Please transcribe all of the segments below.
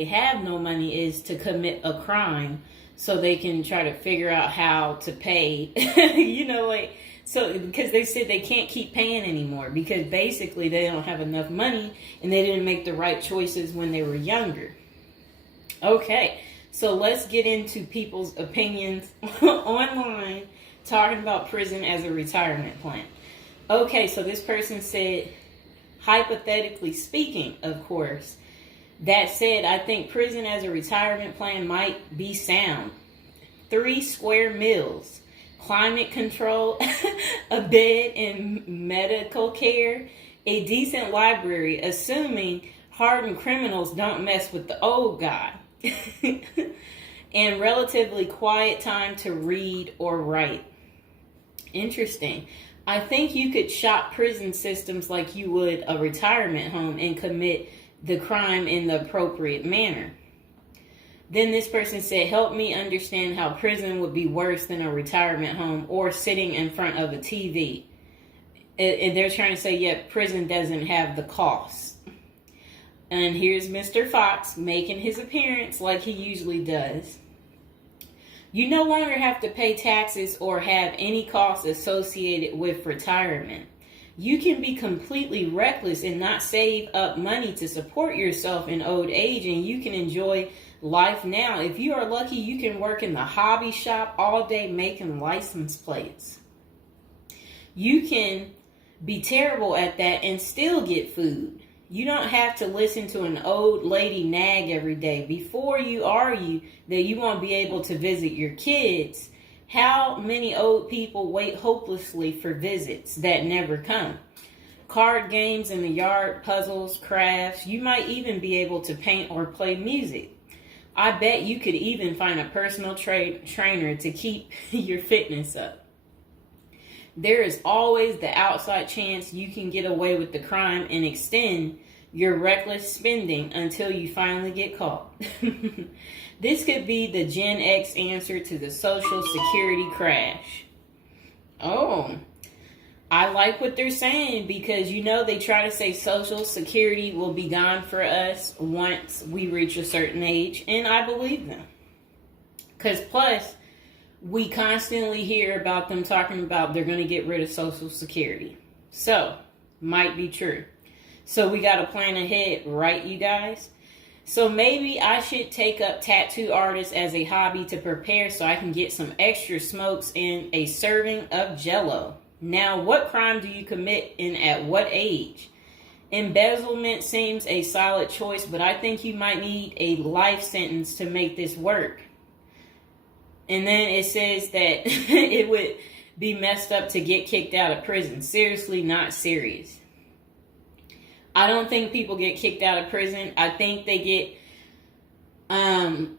they have no money is to commit a crime so they can try to figure out how to pay. So because they said they can't keep paying anymore because basically they don't have enough money and they didn't make the right choices when they were younger. Okay, so let's get into people's opinions online talking about prison as a retirement plan. Okay, so this person said, hypothetically speaking, of course, that said, I think prison as a retirement plan might be sound. 3 square meals, climate control, a bed and medical care, a decent library, assuming hardened criminals don't mess with the old guy, and relatively quiet time to read or write. Interesting. I think you could shop prison systems like you would a retirement home and commit the crime in the appropriate manner. Then this person said, help me understand how prison would be worse than a retirement home or sitting in front of a TV. And they're trying to say, yeah, prison doesn't have the costs. And here's Mr. Fox making his appearance like he usually does. You no longer have to pay taxes or have any costs associated with retirement. You can be completely reckless and not save up money to support yourself in old age, and you can enjoy life now. If you are lucky, you can work in the hobby shop all day making license plates. You can be terrible at that and still get food. You don't have to listen to an old lady nag every day. Before you argue that you won't be able to visit your kids, how many old people wait hopelessly for visits that never come? Card games in the yard, puzzles, crafts. You might even be able to paint or play music. I bet you could even find a personal trainer to keep your fitness up. There is always the outside chance you can get away with the crime and extend your reckless spending until you finally get caught. This could be the Gen X answer to the Social Security crash. Oh, I like what they're saying because, they try to say Social Security will be gone for us once we reach a certain age. And I believe them. Because plus, we constantly hear about them talking about they're going to get rid of Social Security. So, might be true. So we got to plan ahead, right, you guys? So maybe I should take up tattoo artists as a hobby to prepare so I can get some extra smokes and a serving of Jell-O. Now, what crime do you commit and at what age? Embezzlement seems a solid choice, but I think you might need a life sentence to make this work. And then it says that it would be messed up to get kicked out of prison. Seriously, not serious. I don't think people get kicked out of prison. I think they get,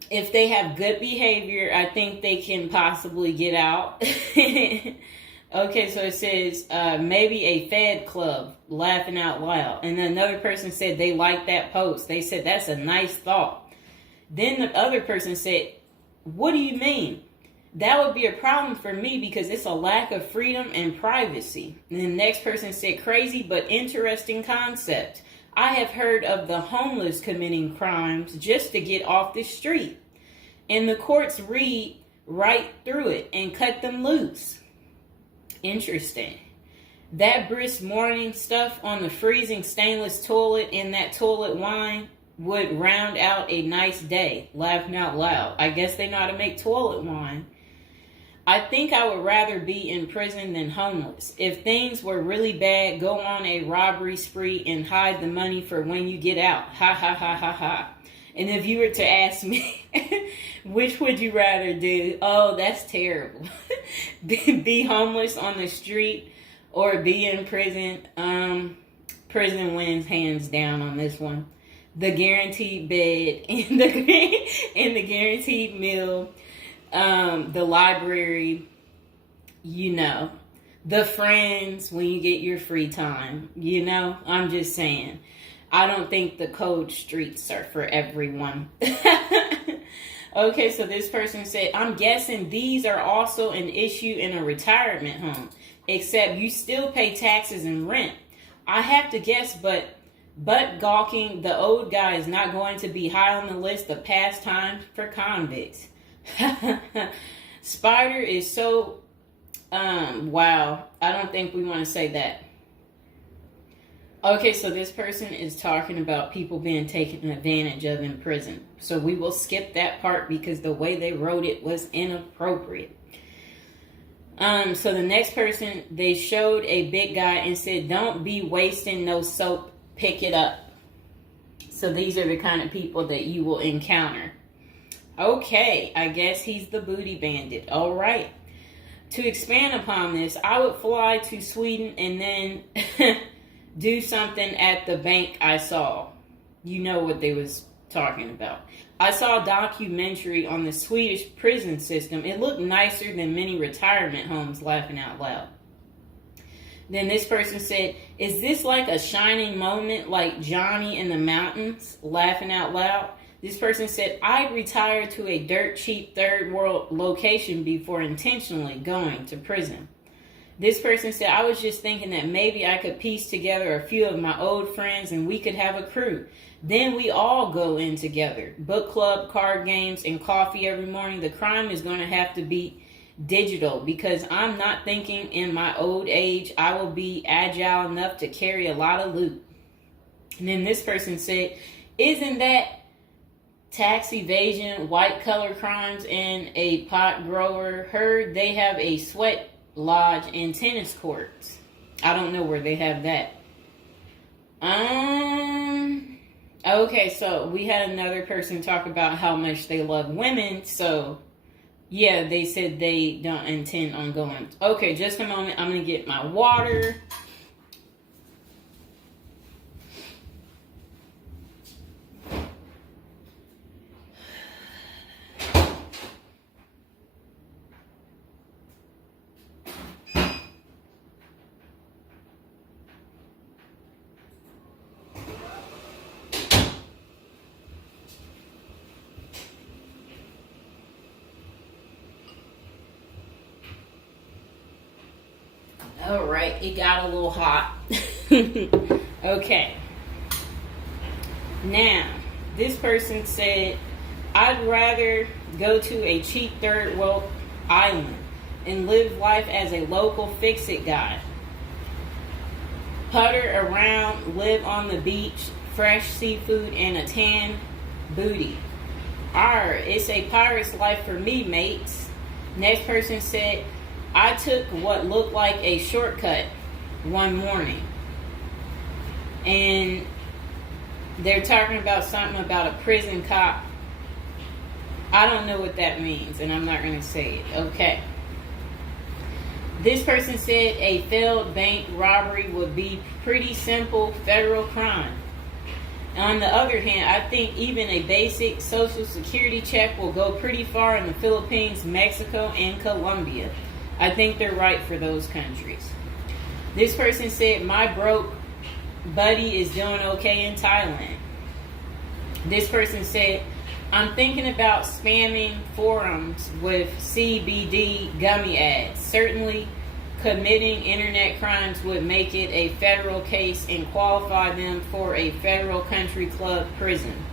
if they have good behavior, I think they can possibly get out. Okay, so it says maybe a Fed club, laughing out loud. And another person said they liked that post. They said, that's a nice thought. Then the other person said, what do you mean? That would be a problem for me because it's a lack of freedom and privacy. And the next person said, crazy but interesting concept. I have heard of the homeless committing crimes just to get off the street. And the courts read right through it and cut them loose. Interesting. That brisk morning stuff on the freezing stainless toilet and that toilet wine would round out a nice day. Laughing out loud. I guess they know how to make toilet wine. I think I would rather be in prison than homeless. If things were really bad, go on a robbery spree and hide the money for when you get out. Ha ha ha ha ha. And if you were to ask me, which would you rather do? Oh, that's terrible. Be homeless on the street or be in prison. Prison wins hands down on this one. The guaranteed bed and the guaranteed meal. The library, the friends when you get your free time, I'm just saying. I don't think the cold streets are for everyone. Okay, so this person said, I'm guessing these are also an issue in a retirement home, except you still pay taxes and rent. I have to guess, but But gawking, the old guy is not going to be high on the list of pastimes for convicts. Spider is so, wow. I don't think we want to say that. Okay, so this person is talking about people being taken advantage of in prison. So we will skip that part because the way they wrote it was inappropriate. So the next person, they showed a big guy and said, "Don't be wasting no soap, pick it up." So these are the kind of people that you will encounter. Okay, I guess he's the booty bandit. All right. To expand upon this, I would fly to Sweden and then do something at the bank I saw. You know what they was talking about. I saw a documentary on the Swedish prison system. It looked nicer than many retirement homes, laughing out loud. Then this person said, "Is this like a shining moment like Johnny in the Mountains?" Laughing out loud. This person said, "I'd retire to a dirt cheap third world location before intentionally going to prison." This person said, "I was just thinking that maybe I could piece together a few of my old friends and we could have a crew. Then we all go in together. Book club, card games, and coffee every morning. The crime is going to have to be digital because I'm not thinking in my old age I will be agile enough to carry a lot of loot." And then this person said, "Isn't that tax evasion, white collar crimes, and a pot grower? Heard they have a sweat lodge and tennis courts." I don't know where they have that. Okay, so we had another person talk about how much they love women. So yeah, they said they don't intend on going. Okay, just a moment. I'm gonna get my water. All right, it got a little hot. Okay. Now, this person said, "I'd rather go to a cheap third world island and live life as a local fix-it guy. Putter around, live on the beach, fresh seafood, and a tan booty. Arr, it's a pirate's life for me, mates." Next person said, "I took what looked like a shortcut one morning." And they're talking about something about a prison cop. I don't know what that means, and I'm not going to say it. Okay. This person said a failed bank robbery would be pretty simple federal crime. On the other hand, I think even a basic social security check will go pretty far in the Philippines, Mexico, and Colombia. I think they're right for those countries. This person said, "My broke buddy is doing okay in Thailand." This person said, "I'm thinking about spamming forums with CBD gummy ads. Certainly committing internet crimes would make it a federal case and qualify them for a federal country club prison."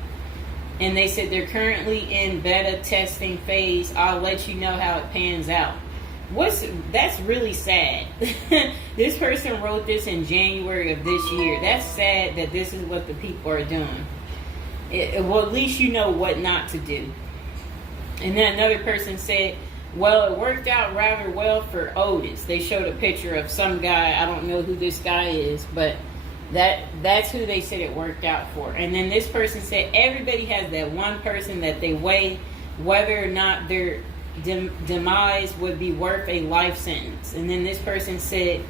And they said they're currently in beta testing phase. I'll let you know how it pans out. That's really sad. This person wrote this in January of this year. That's sad that this is what the people are doing. Well, at least you know what not to do. And then another person said, "Well, it worked out rather well for Otis." They showed a picture of some guy. I don't know who this guy is, but that's who they said it worked out for. And then this person said everybody has that one person that they weigh whether or not their demise would be worth a life sentence. And then this person said,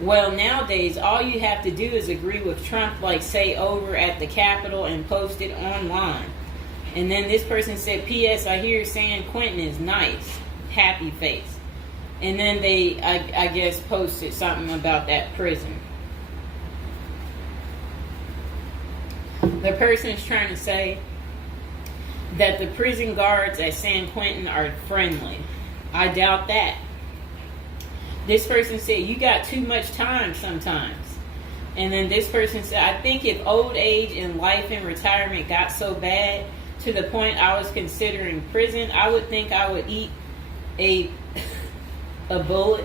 "Well, nowadays all you have to do is agree with Trump, like say over at the Capitol, and post it online." And then this person said, "P.S. I hear San Quentin is nice. Happy face." And then they, I guess, posted something about that prison. The person is trying to say that the prison guards at San Quentin are friendly. I doubt that. This person said, "You got too much time sometimes. And then this person said, I think if old age and life in retirement got so bad to the point I was considering prison, I would think I would eat a a bullet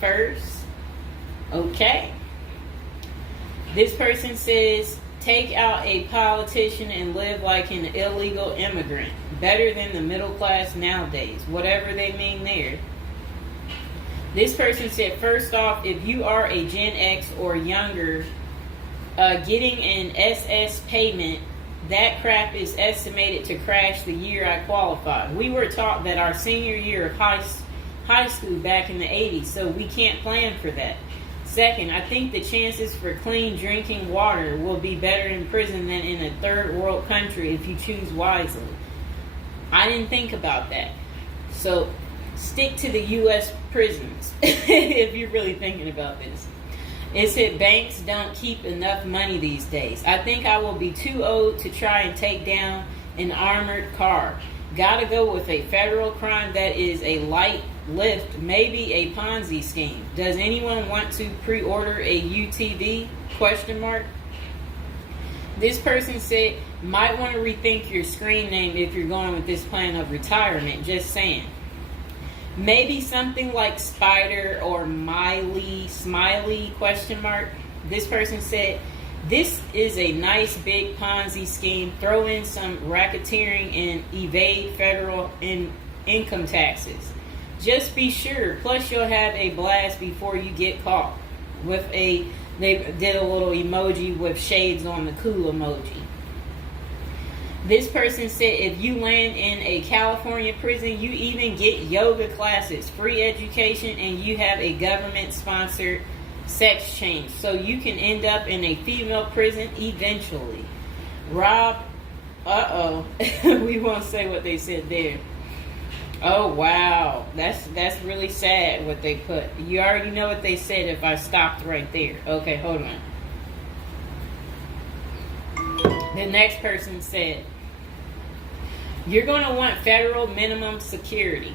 first. Okay. This person says, take out a politician and live like an illegal immigrant. Better than the middle class nowadays. Whatever they mean there. This person said, first off, if you are a Gen X or younger, getting an SS payment, that crap is estimated to crash the year I qualified. We were taught that our senior year of high school back in the 80s, so we can't plan for that. Second, I think the chances for clean drinking water will be better in prison than in a third world country if you choose wisely. I didn't think about that. So stick to the U.S. prisons if you're really thinking about this. It said banks don't keep enough money these days. I think I will be too old to try and take down an armored car. Gotta go with a federal crime that is a light lift, maybe a Ponzi scheme. Does anyone want to pre-order a UTV? Question mark. This person said, might want to rethink your screen name if you're going with this plan of retirement. Just saying. Maybe something like Spider or Smiley, question mark. This person said, this is a nice big Ponzi scheme. Throw in some racketeering and evade federal income taxes. Just be sure. Plus you'll have a blast before you get caught. They did a little emoji with shades on the cool emoji. This person said, if you land in a California prison, you even get yoga classes, free education, and you have a government-sponsored sex change. So you can end up in a female prison eventually. Rob, we won't say what they said there. Oh, wow. That's really sad what they put. You already know what they said if I stopped right there. Okay, hold on. The next person said, you're going to want federal minimum security.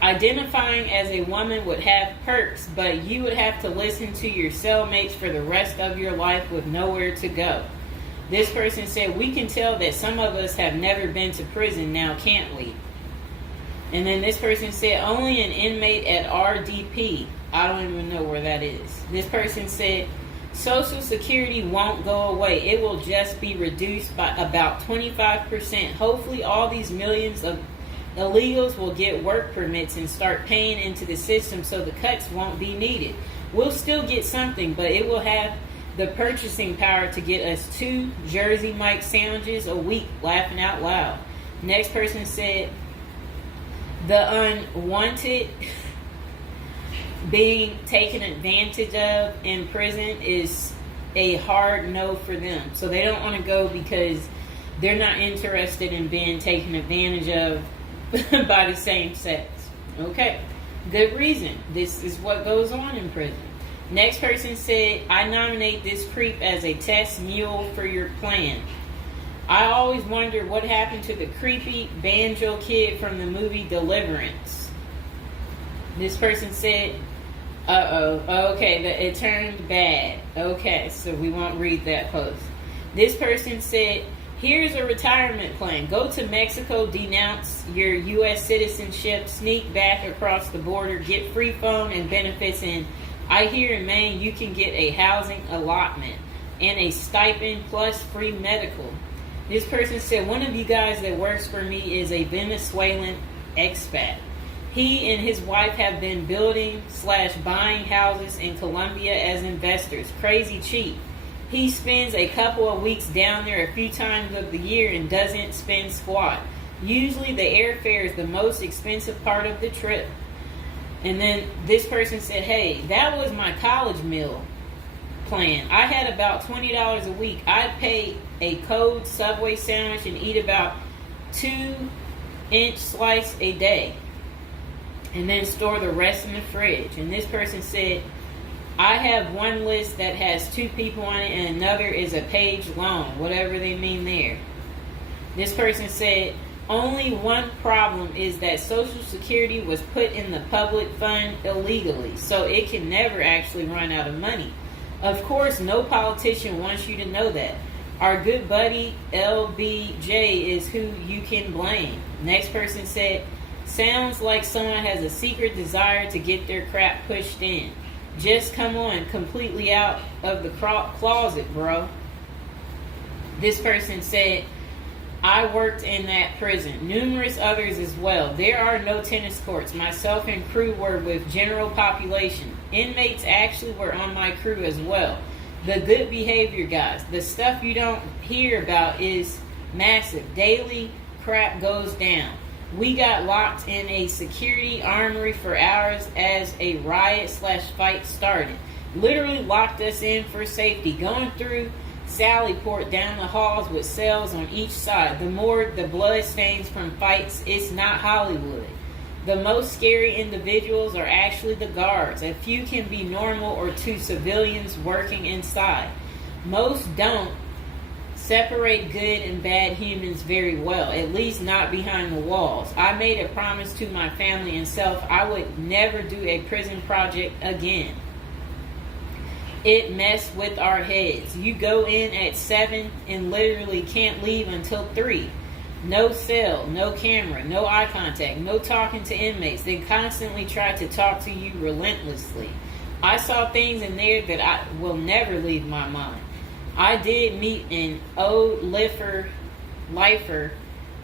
Identifying as a woman would have perks, but you would have to listen to your cellmates for the rest of your life with nowhere to go. This person said, we can tell that some of us have never been to prison now, can't we? And then this person said, only an inmate at RDP. I don't even know where that is. This person said, Social Security won't go away. It will just be reduced by about 25%. Hopefully all these millions of illegals will get work permits and start paying into the system so the cuts won't be needed. We'll still get something, but it will have the purchasing power to get us 2 Jersey Mike sandwiches a week, laughing out loud. Next person said, the unwanted being taken advantage of in prison is a hard no for them. So they don't want to go because they're not interested in being taken advantage of by the same sex. Okay, good reason. This is what goes on in prison. Next person said, I nominate this creep as a test mule for your plan. I always wonder what happened to the creepy banjo kid from the movie Deliverance. This person said, okay, it turned bad. Okay, so we won't read that post. This person said, here's a retirement plan. Go to Mexico, denounce your U.S. citizenship, sneak back across the border, get free phone and benefits, and I hear in Maine you can get a housing allotment and a stipend plus free medical. This person said, one of you guys that works for me is a Venezuelan expat. He and his wife have been building/buying houses in Colombia as investors. Crazy cheap. He spends a couple of weeks down there a few times of the year and doesn't spend squat. Usually the airfare is the most expensive part of the trip. And then this person said, hey, that was my college meal plan. I had about $20 a week. I'd pay a cold Subway sandwich and eat about 2-inch slice a day. And then store the rest in the fridge. And this person said, I have one list that has 2 people on it and another is a page long. Whatever they mean there. This person said, Only one problem is that Social Security was put in the public fund illegally, so it can never actually run out of money. Of course, no politician wants you to know that. Our good buddy LBJ is who you can blame. Next person said, sounds like someone has a secret desire to get their crap pushed in. Just come on, completely out of the closet, bro. This person said, I worked in that prison. Numerous others as well. There are no tennis courts. Myself and crew were with general population. Inmates actually were on my crew as well. The good behavior guys. The stuff you don't hear about is massive. Daily crap goes down. We got locked in a security armory for hours as a riot/fight started. Literally locked us in for safety. Going through Sallyport down the halls with cells on each side. The more the blood stains from fights, it's not Hollywood. The most scary individuals are actually the guards. A few can be normal or two civilians working inside. Most don't separate good and bad humans very well, at least not behind the walls. I made a promise to my family and self I would never do a prison project again. It messed with our heads. You go in at 7 and literally can't leave until 3. No cell, no camera, no eye contact, no talking to inmates. They constantly try to talk to you relentlessly. I saw things in there that I will never leave my mind. I did meet an old lifer.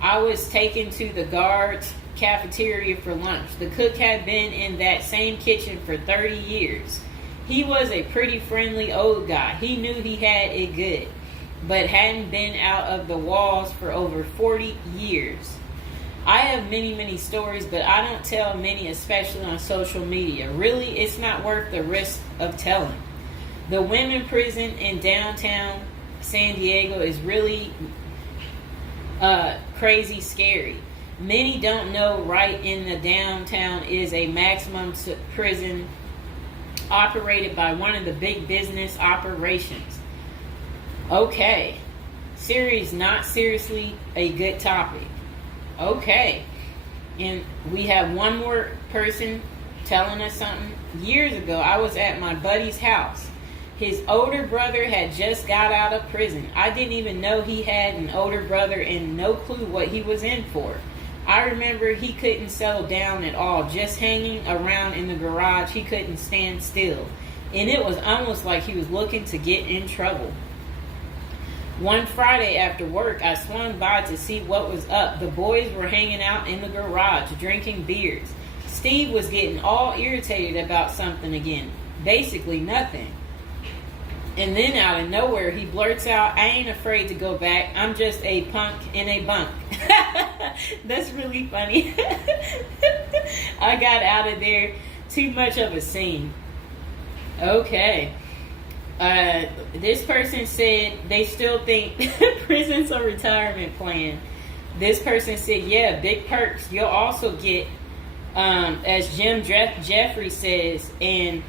I was taken to the guards' cafeteria for lunch. The cook had been in that same kitchen for 30 years. He was a pretty friendly old guy. He knew he had it good, but hadn't been out of the walls for over 40 years. I have many stories, but I don't tell many, especially on social media. Really, it's not worth the risk of telling. The women prison in downtown San Diego is really crazy scary. Many don't know right in the downtown is a maximum prison operated by one of the big business operations. Okay. Series not seriously a good topic. Okay. And we have one more person telling us something. Years ago, I was at my buddy's house. His older brother had just got out of prison. I didn't even know he had an older brother and no clue what he was in for. I remember he couldn't settle down at all, just hanging around in the garage. He couldn't stand still. And it was almost like he was looking to get in trouble. One Friday after work, I swung by to see what was up. The boys were hanging out in the garage, drinking beers. Steve was getting all irritated about something again. Basically nothing. And then out of nowhere, he blurts out, I ain't afraid to go back. I'm just a punk in a bunk. That's really funny. I got out of there. Too much of a scene. Okay. This person said they still think prison's a retirement plan. This person said, yeah, big perks. You'll also get, as Jim Jeffrey says, and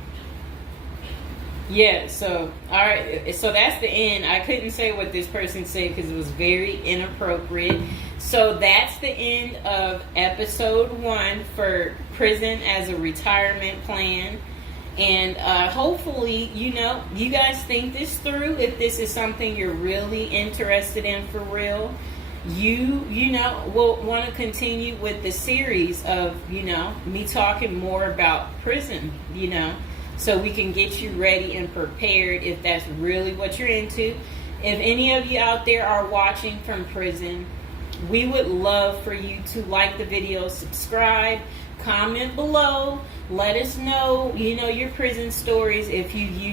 yeah, so, all right, so that's the end. I couldn't say what this person said because it was very inappropriate. So that's the end of episode 1 for prison as a retirement plan. And hopefully, you guys think this through. If this is something you're really interested in for real, you will want to continue with the series of, me talking more about prison, so we can get you ready and prepared if that's really what you're into. If any of you out there are watching from prison, we would love for you to like the video, subscribe, comment below, let us know, your prison stories if you use